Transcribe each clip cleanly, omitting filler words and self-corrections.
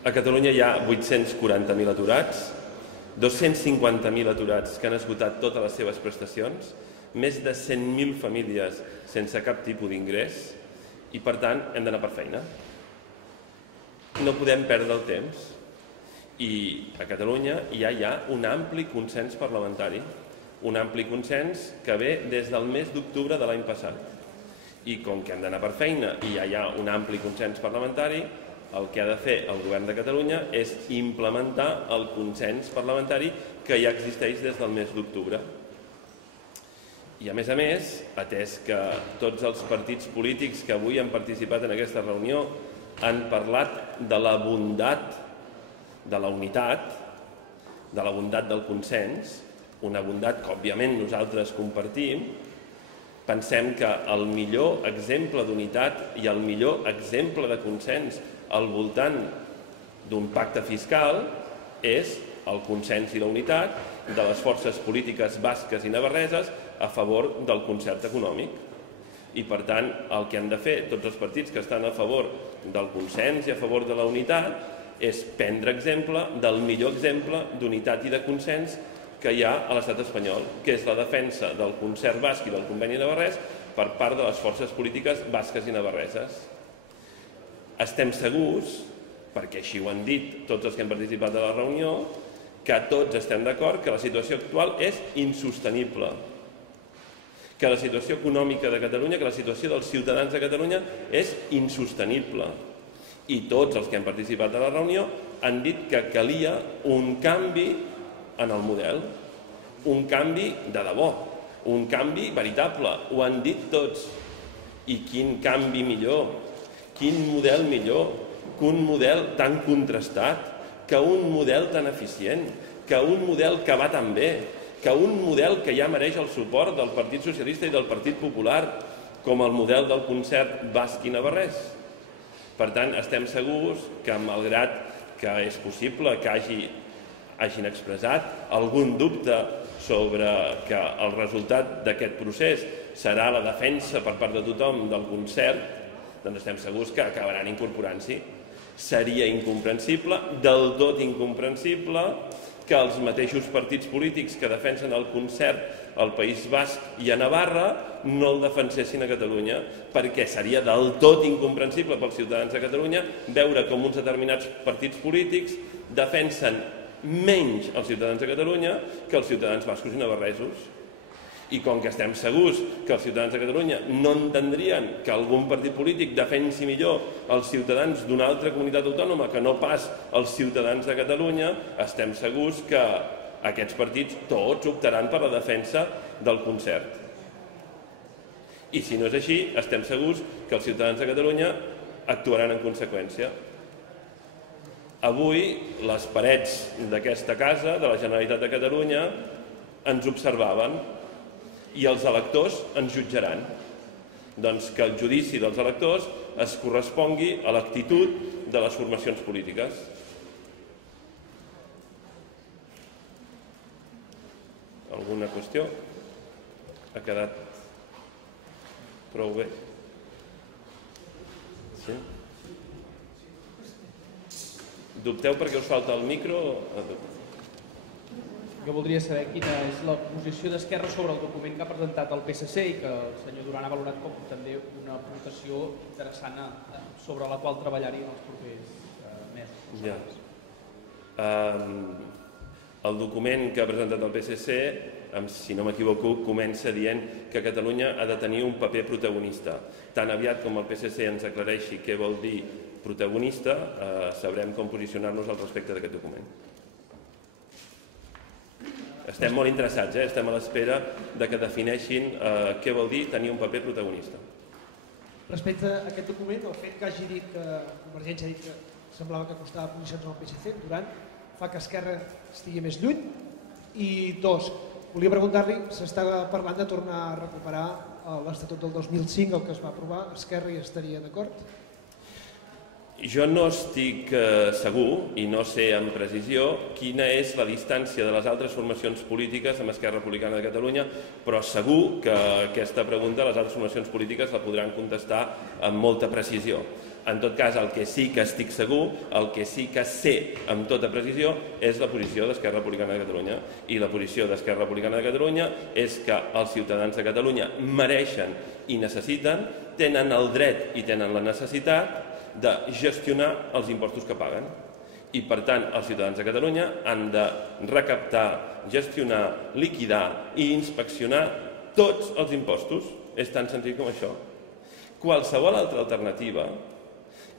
A Catalunya hi ha 840.000 aturats, 250.000 aturats que han esgotat totes les seves prestacions, més de 100.000 famílies sense cap tipus d'ingrés i, per tant, hem d'anar per feina. No podem perdre el temps. I a Catalunya ja hi ha un ampli consens parlamentari, un ampli consens que ve des del mes d'octubre de l'any passat. I com que hem d'anar per feina i ja hi ha un ampli consens parlamentari, el que ha de fer el govern de Catalunya és implementar el consens parlamentari que ja existeix des del mes d'octubre. I a més, atès que tots els partits polítics que avui han participat en aquesta reunió han parlat de la bondat de la unitat, de la bondat del consens, una bondat que òbviament nosaltres compartim, pensem que el millor exemple d'unitat i el millor exemple de consens al voltant d'un pacte fiscal és el consens i la unitat de les forces polítiques basques i navarreses a favor del concert econòmic. I, per tant, el que han de fer tots els partits que estan a favor del consens i a favor de la unitat és prendre exemple del millor exemple d'unitat i de consens que hi ha a l'estat espanyol, que és la defensa del concert basc i del conveni navarrès per part de les forces polítiques basques i navarreses. Estem segurs, perquè així ho han dit tots els que han participat a la reunió, que tots estem d'acord que la situació actual és insostenible, que la situació econòmica de Catalunya, que la situació dels ciutadans de Catalunya és insostenible. I tots els que han participat a la reunió han dit que calia un canvi en el model, un canvi de debò, un canvi veritable. Ho han dit tots. I quin canvi millor, quin model millor, que un model tan contrastat, que un model tan eficient, que un model que va tan bé, que un model que ja mereix el suport del Partit Socialista i del Partit Popular, com el model del concert basc i navarrès. Per tant, estem segurs que, malgrat que és possible que hagin expressat algun dubte sobre que el resultat d'aquest procés serà la defensa per part de tothom del concert, doncs estem segurs que acabaran incorporant-s'hi. Seria incomprensible, del tot incomprensible, que els mateixos partits polítics que defensen el concert al País Basc i a Navarra no el defensessin a Catalunya, perquè seria del tot incomprensible pels ciutadans de Catalunya veure com uns determinats partits polítics defensen menys els ciutadans de Catalunya que els ciutadans bascos i navarresos. I com que estem segurs que els ciutadans de Catalunya no entendrien que algun partit polític defensi millor els ciutadans d'una altra comunitat autònoma que no pas els ciutadans de Catalunya, estem segurs que aquests partits tots optaran per la defensa del concert. I si no és així, estem segurs que els ciutadans de Catalunya actuaran en conseqüència. Avui, les parets d'aquesta casa, de la Generalitat de Catalunya, ens observaven i els electors ens jutjaran. Doncs que el judici dels electors es correspongui a l'actitud de les formacions polítiques. Alguna qüestió? Ha quedat prou bé? Sí? Dubteu perquè us falta el micro? Jo voldria saber quina és la posició d'Esquerra sobre el document que ha presentat el PSC i que el senyor Duran ha valorat com també una aportació interessant sobre la qual treballar-hi en els propers mesos. El document que ha presentat el PSC, si no m'equivoco, comença dient que Catalunya ha de tenir un paper protagonista. Tan aviat com el PSC ens aclareixi què vol dir protagonista, sabrem com posicionar-nos al respecte d'aquest document. Estem molt interessats, estem a l'espera que defineixin què vol dir tenir un paper protagonista. Respecte a aquest document, el fet que hagi dit que Convergència ha dit que semblava que costava posicions al PSC, Duran, fa que Esquerra estigui més lluny. I dos, volia preguntar-li, s'està parlant de tornar a recuperar l'Estatut del 2005, el que es va aprovar, Esquerra hi estaria d'acord? Jo no estic segur, i no sé amb precisió, quina és la distància de les altres formacions polítiques amb Esquerra Republicana de Catalunya, però segur que aquesta pregunta les altres formacions polítiques la podran contestar amb molta precisió. En tot cas, el que sí que estic segur, el que sí que sé amb tota precisió, és la posició d'Esquerra Republicana de Catalunya. I la posició d'Esquerra Republicana de Catalunya és que els ciutadans de Catalunya mereixen i necessiten, tenen el dret i tenen la necessitat de gestionar els impostos que paguen. I, per tant, els ciutadans de Catalunya han de recaptar, gestionar, liquidar i inspeccionar tots els impostos. És tan senzill com això. Qualsevol altra alternativa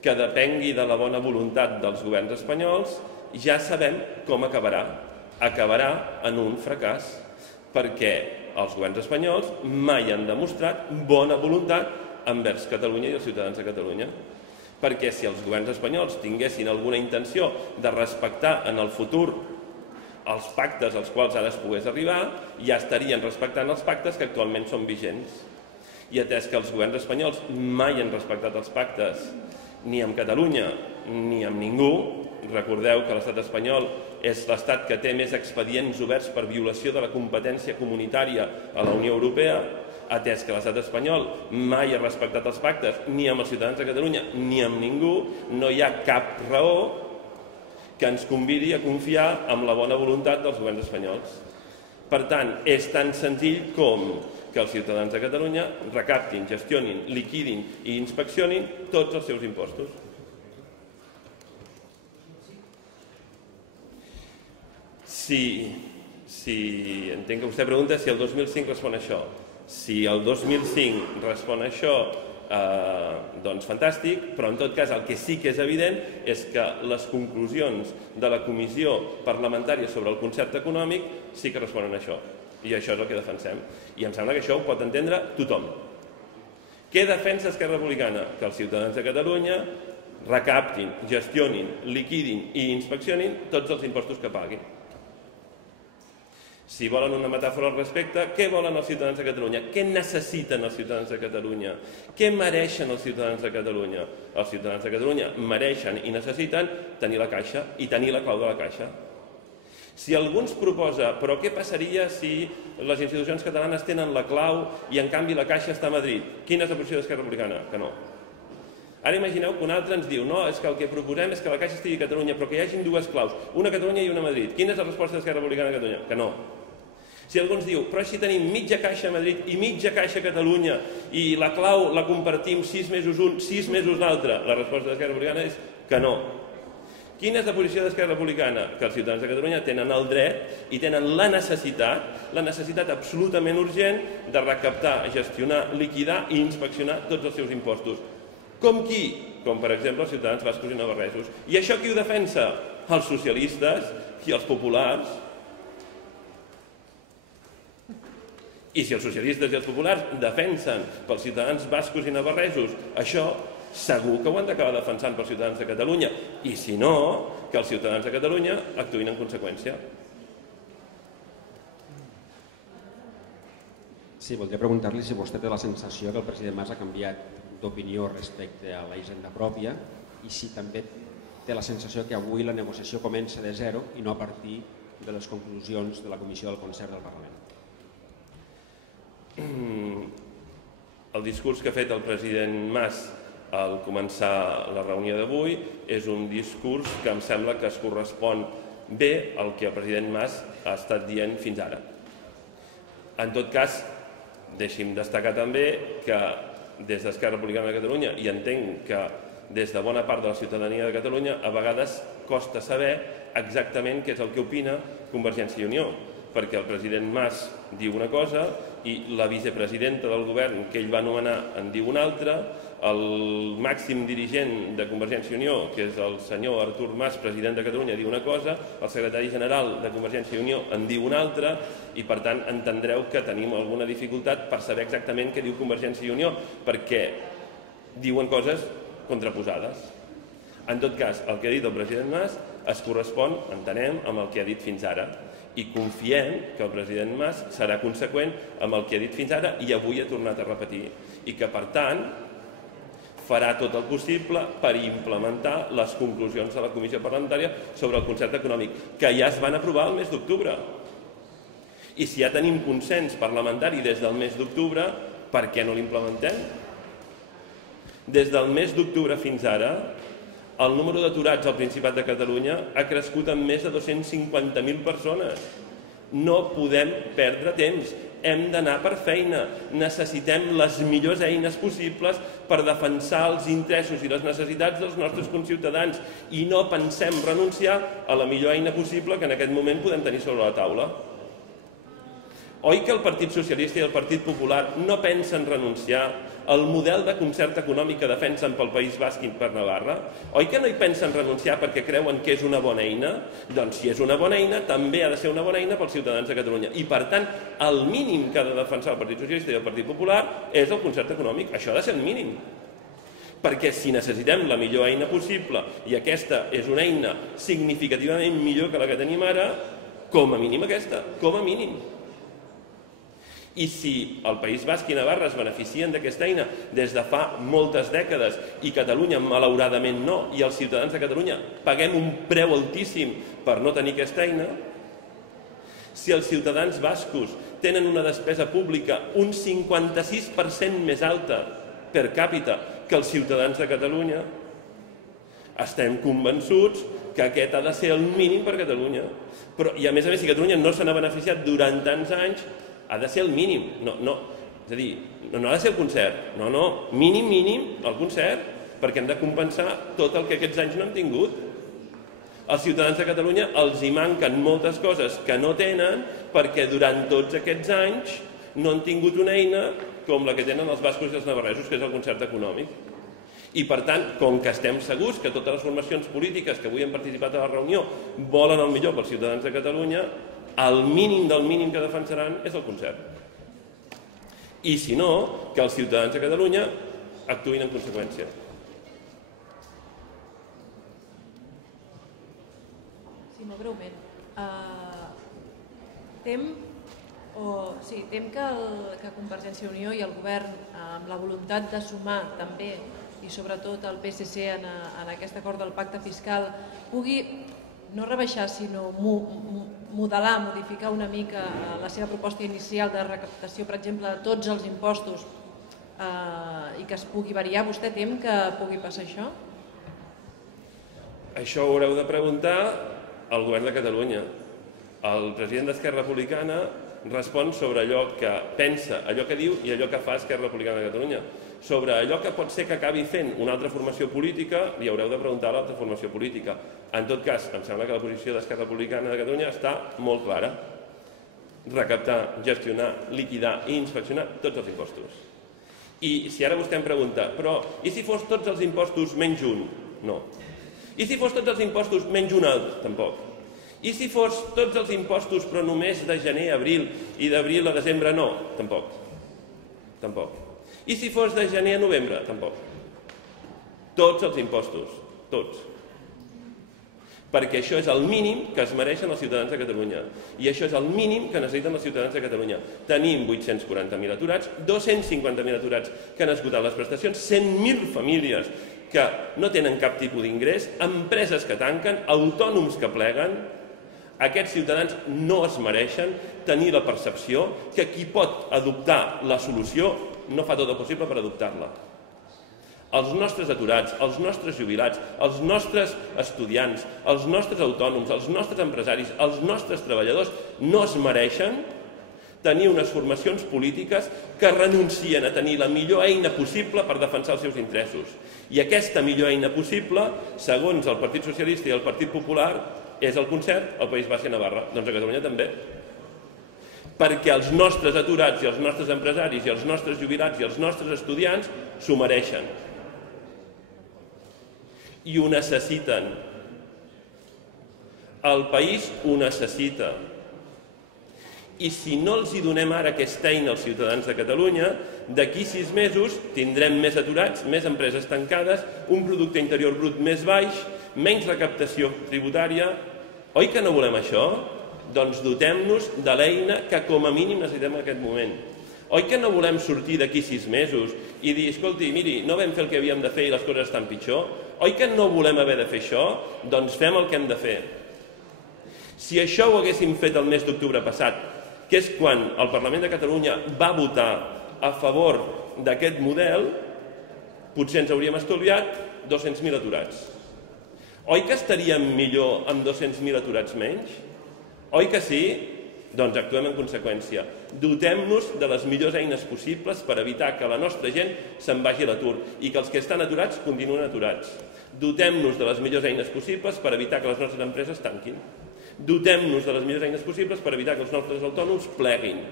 que depengui de la bona voluntat dels governs espanyols, ja sabem com acabarà. Acabarà en un fracàs, perquè els governs espanyols mai han demostrat bona voluntat envers Catalunya i els ciutadans de Catalunya. Perquè si els governs espanyols tinguessin alguna intenció de respectar en el futur els pactes als quals ara es pogués arribar, ja estarien respectant els pactes que actualment són vigents. I atès que els governs espanyols mai han respectat els pactes ni amb Catalunya ni amb ningú, recordeu que l'estat espanyol és l'estat que té més expedients oberts per violació de la competència comunitària a la Unió Europea, atès que l'estat espanyol mai ha respectat els pactes ni amb els ciutadans de Catalunya ni amb ningú, no hi ha cap raó que ens convidi a confiar en la bona voluntat dels governs espanyols. Per tant, és tan senzill com que els ciutadans de Catalunya recaptin, gestionin, liquidin i inspeccionin tots els seus impostos. Si entenc que vostè pregunta si el 2005 respon a això. Si el 2005 respon a això, doncs fantàstic, però en tot cas el que sí que és evident és que les conclusions de la Comissió Parlamentària sobre el Concert Econòmic sí que responen a això. I això és el que defensem. I em sembla que això ho pot entendre tothom. Què defensa Esquerra Republicana? Que els ciutadans de Catalunya recaptin, gestionin, liquidin i inspeccionin tots els impostos que paguin. Si volen una metàfora al respecte, què volen els ciutadans de Catalunya? Què necessiten els ciutadans de Catalunya? Què mereixen els ciutadans de Catalunya? Els ciutadans de Catalunya mereixen i necessiten tenir la caixa i tenir la clau de la caixa. Si algú ens proposa, però què passaria si les institucions catalanes tenen la clau i en canvi la caixa està a Madrid? Quina és la posició d'Esquerra Republicana? Que no. Ara imagineu que un altre ens diu, no, és que el que proposem és que la caixa estigui a Catalunya, però que hi hagin dues claus, una a Catalunya i una a Madrid. Quina és la resposta d'Esquerra Republicana a Catalunya? Que no. Si algú ens diu, però si tenim mitja caixa a Madrid i mitja caixa a Catalunya i la clau la compartim 6 mesos un, 6 mesos l'altre, la resposta d'Esquerra Republicana és que no. Quina és la posició d'Esquerra Republicana? Que els ciutadans de Catalunya tenen el dret i tenen la necessitat absolutament urgent de recaptar, gestionar, liquidar i inspeccionar tots els seus impostos. Com qui? Com, per exemple, els ciutadans bascos i navarresos. I això qui ho defensa? Els socialistes i els populars. I si els socialistes i els populars defensen pels ciutadans bascos i navarresos això, segur que ho han d'acabar defensant pels ciutadans de Catalunya. I si no, que els ciutadans de Catalunya actuïn en conseqüència. Sí, voldria preguntar-li si vostè té la sensació que el president Mas ha canviat d'opinió respecte a la hisenda pròpia i si també té la sensació que avui la negociació comença de zero i no a partir de les conclusions de la Comissió del Concert del Parlament. El discurs que ha fet el president Mas al començar la reunió d'avui és un discurs que em sembla que es correspon bé al que el president Mas ha estat dient fins ara. En tot cas, deixi'm destacar també que des d'Esquerra Republicana de Catalunya, i entenc que des de bona part de la ciutadania de Catalunya, a vegades costa saber exactament què és el que opina Convergència i Unió, perquè el president Mas diu una cosa i la vicepresidenta del govern que ell va nomenar en diu una altra, el màxim dirigent de Convergència i Unió, que és el senyor Artur Mas, president de Catalunya, diu una cosa, el secretari general de Convergència i Unió en diu una altra, i per tant entendreu que tenim alguna dificultat per saber exactament què diu Convergència i Unió, perquè diuen coses contraposades. En tot cas, el que ha dit el president Mas es correspon, entenem, amb el que ha dit fins ara, i confiem que el president Mas serà conseqüent amb el que ha dit fins ara i avui ha tornat a repetir, i que per tant farà tot el possible per implementar les conclusions de la Comissió Parlamentària sobre el concert econòmic, que ja es van aprovar el mes d'octubre. I si ja tenim consens parlamentari des del mes d'octubre, per què no l'implementem? Des del mes d'octubre fins ara, el número d'aturats al Principat de Catalunya ha crescut en més de 250.000 persones. No podem perdre temps, hem d'anar per feina. Necessitem les millors eines possibles per defensar els interessos i les necessitats dels nostres conciutadans i no pensem renunciar a la millor eina possible que en aquest moment podem tenir sobre la taula. Oi que el Partit Socialista i el Partit Popular no pensen renunciar al model de concert econòmic que defensen pel País Basc i per Navarra? Oi que no hi pensen renunciar perquè creuen que és una bona eina? Doncs si és una bona eina, també ha de ser una bona eina pels ciutadans de Catalunya. I per tant, el mínim que ha de defensar el Partit Socialista i el Partit Popular és el concert econòmic. Això ha de ser el mínim. Perquè si necessitem la millor eina possible i aquesta és una eina significativament millor que la que tenim ara, com a mínim aquesta, com a mínim. I si el País Basc i Navarra es beneficien d'aquesta eina des de fa moltes dècades i Catalunya malauradament no, i els ciutadans de Catalunya paguem un preu altíssim per no tenir aquesta eina, si els ciutadans bascos tenen una despesa pública un 56% més alta per càpita que els ciutadans de Catalunya, estem convençuts que aquest ha de ser el mínim per Catalunya. I a més, si Catalunya no se n'ha beneficiat durant tants anys, ha de ser el mínim, és a dir, no ha de ser el concert, mínim el concert, perquè hem de compensar tot el que aquests anys no hem tingut. Als ciutadans de Catalunya els hi manquen moltes coses que no tenen perquè durant tots aquests anys no han tingut una eina com la que tenen els bascos i els navarresos, que és el concert econòmic. I per tant, com que estem segurs que totes les formacions polítiques que avui han participat a la reunió volen el millor pels ciutadans de Catalunya, el mínim del mínim que defensaran és el concert. I si no, que els ciutadans de Catalunya actuïn en conseqüència. Sí, molt breument. Tem que Convergència i Unió i el govern, amb la voluntat de sumar també i sobretot el PSC en aquest acord del pacte fiscal, pugui no rebaixar, sinó modelar, modificar una mica la seva proposta inicial de recaptació, per exemple, de tots els impostos i que es pugui variar. Vostè tem que pugui passar això? Això ho haureu de preguntar al govern de Catalunya. El president d'Esquerra Republicana respon sobre allò que pensa, allò que diu i allò que fa Esquerra Republicana de Catalunya. Sobre allò que pot ser que acabi fent una altra formació política, li haureu de preguntar a l'altra formació política. En tot cas, em sembla que la posició d'Esquerra Republicana de Catalunya està molt clara. Recaptar, gestionar, liquidar i inspeccionar tots els impostos. I si ara vostè em pregunta, però i si fos tots els impostos menys un? No. I si fos tots els impostos menys un altre? Tampoc. I si fos tots els impostos però només de gener a abril i d'abril a desembre? No. Tampoc. Tampoc. I si fos de gener a novembre? Tampoc. Tots els impostos. Tots. Perquè això és el mínim que es mereixen els ciutadans de Catalunya. I això és el mínim que necessiten els ciutadans de Catalunya. Tenim 840.000 aturats, 250.000 aturats que han esgotat les prestacions, 100.000 famílies que no tenen cap tipus d'ingrés, empreses que tanquen, autònoms que pleguen. Aquests ciutadans no es mereixen tenir la percepció que qui pot adoptar la solució no fa tot el possible per adoptar-la. Els nostres aturats, els nostres jubilats, els nostres estudiants, els nostres autònoms, els nostres empresaris, els nostres treballadors no es mereixen tenir unes formacions polítiques que renuncien a tenir la millor eina possible per defensar els seus interessos. I aquesta millor eina possible, segons el Partit Socialista i el Partit Popular, és el concert al País Basc i Navarra. Doncs a Catalunya també. Perquè els nostres aturats i els nostres empresaris i els nostres jubilats i els nostres estudiants s'ho mereixen. I ho necessiten. El país ho necessita. I si no els donem ara aquesta eina als ciutadans de Catalunya, d'aquí 6 mesos tindrem més aturats, més empreses tancades, un producte interior brut més baix, menys recaptació tributària. Oi que no volem això? Doncs dotem-nos de l'eina que com a mínim necessitem en aquest moment. Oi que no volem sortir d'aquí 6 mesos i dir, escolti, miri, no vam fer el que havíem de fer i les coses estan pitjor? Oi que no volem haver de fer això? Doncs fem el que hem de fer. Si això ho haguéssim fet el mes d'octubre passat, que és quan el Parlament de Catalunya va votar a favor d'aquest model, potser ens hauríem estalviat 200.000 aturats. Oi que estaríem millor amb 200.000 aturats menys? Oi que sí? Doncs actuem en conseqüència. Dotem-nos de les millors eines possibles per evitar que la nostra gent se'n vagi a l'atur i que els que estan aturats continuen aturats. Dotem-nos de les millors eines possibles per evitar que les nostres empreses tanquin. Dotem-nos de les millors eines possibles per evitar que els nostres autònoms pleguin.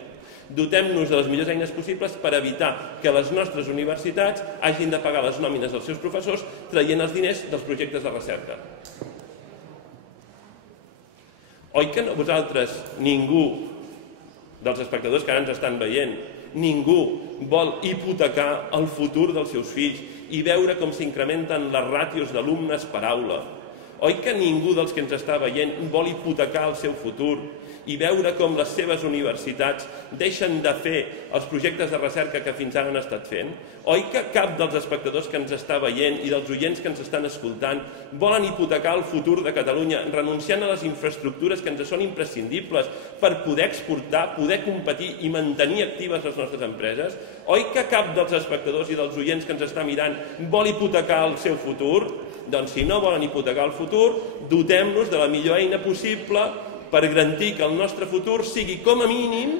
Dotem-nos de les millors eines possibles per evitar que les nostres universitats hagin de pagar les nòmines dels seus professors traient els diners dels projectes de recerca. Oi que vosaltres, ningú dels espectadors que ara ens estan veient, ningú vol hipotecar el futur dels seus fills i veure com s'incrementen les ràtios d'alumnes per aula? Oi que ningú dels que ens està veient vol hipotecar el seu futur i veure com les seves universitats deixen de fer els projectes de recerca que fins ara han estat fent? Oi que cap dels espectadors que ens està veient i dels oients que ens estan escoltant volen hipotecar el futur de Catalunya renunciant a les infraestructures que ens són imprescindibles per poder exportar, poder competir i mantenir actives les nostres empreses? Oi que cap dels espectadors i dels oients que ens està mirant vol hipotecar el seu futur? Doncs si no volen hipotecar el futur, dotem-nos de la millor eina possible per garantir que el nostre futur sigui com a mínim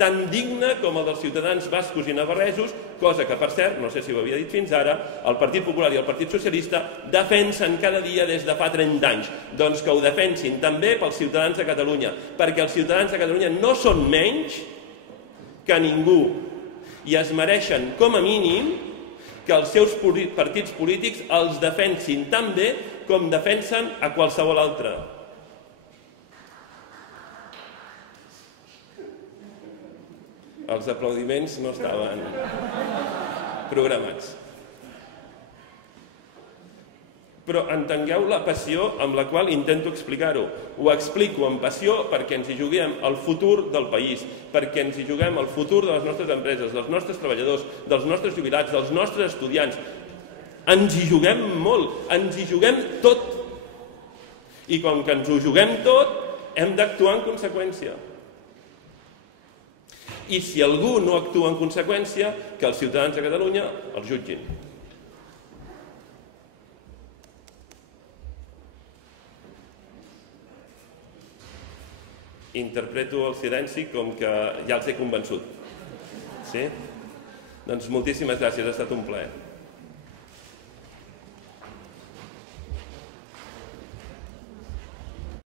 tan digne com el dels ciutadans bascos i navarresos, cosa que, per cert, no sé si ho havia dit fins ara, el Partit Popular i el Partit Socialista defensen cada dia des de fa 30 anys. Doncs que ho defensin també pels ciutadans de Catalunya, perquè els ciutadans de Catalunya no són menys que ningú i es mereixen, com a mínim, que els seus partits polítics els defensin tan bé com defensen a qualsevol altre. Els aplaudiments no estaven programats. Però entengueu la passió amb la qual intento explicar-ho. Ho explico amb passió perquè ens hi juguem el futur del país, perquè ens hi juguem el futur de les nostres empreses, dels nostres treballadors, dels nostres jubilats, dels nostres estudiants. Ens hi juguem molt, ens hi juguem tot. I com que ens ho juguem tot, hem d'actuar en conseqüència. I si algú no actua en conseqüència, que els ciutadans de Catalunya els jutgin. Interpreto el silenci com que ja els he convençut. Sí? Doncs moltíssimes gràcies, ha estat un plaer.